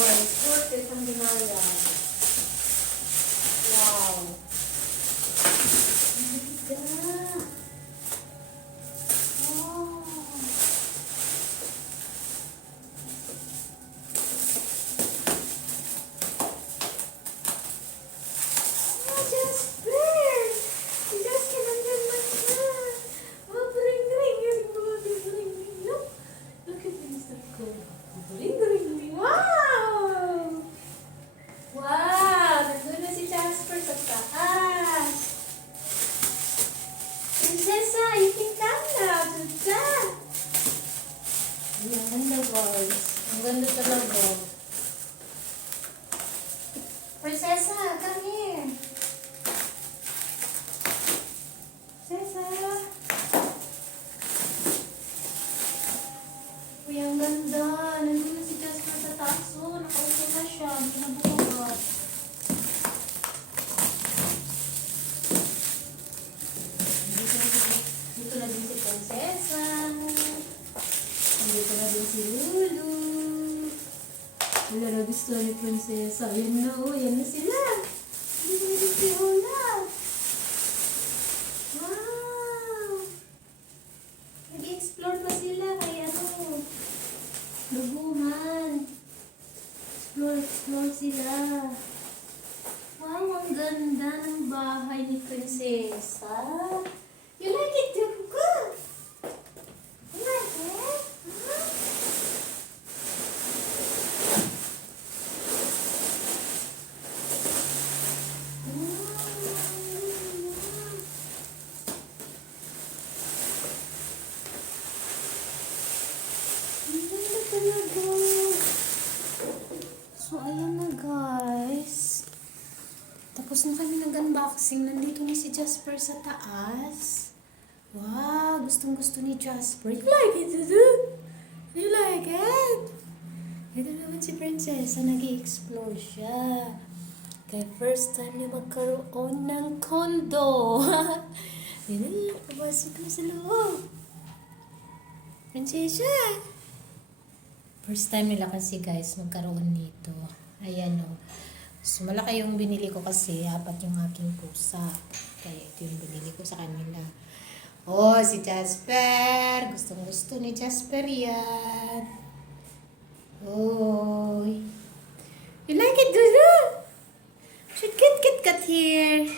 guys. Worth it ang ginaya. Wow. Ang ganda. Wow. Oh, Jasper! Si Jasper nandyan na siya. Oh, bring-bring. Bring-bring. Look. Look at this. Bring-bring. Wow! Wow! Nandun na si Jasper sa taas. Prinsesa, you can come now. Tuta. Ay, ang ganda, guys. Ang ganda talaga. Prinsesa, come here. Prinsesa. Uy, ang ganda. Nandun na si Jasper sa taas. Oh, nakaupo na siya. Hindi na bumagat. Dito na din si Prinsesa. Nandito na din si Lulu. Wala na gusto ni Prinsesa. Ayan na, oh. Ayan na sila. Nandito na din si Olaf. Wow! Nag-explore pa sila. Kaya ano, lubuhan. Explore sila. Wow, ang ganda ng bahay ni Prinsesa. You like it too? Good. You like it? Huh? Ang ganda talaga. So, ayan na guys. Tapos na kami nag-unboxing. Nandito na si Jasper sa taas. Wow, gustong-gusto ni Jasper. You like it, Dudu? You like it? Ito naman si Prinsesa. Nag-i-explore siya. Kaya first time niya magkaroon ng kondo. Yan na, papasok na sa loob. Prinsesa. First time nila kasi guys magkaroon nito. Ayan o. So, malaki yung binili ko kasi 4 yung aking pusa. Kaya ito yung binili ko sa kanila. Oh, si Jasper. Gustong-gusto ni Jasper yan. Oh. You like it, Dudu? Should get here.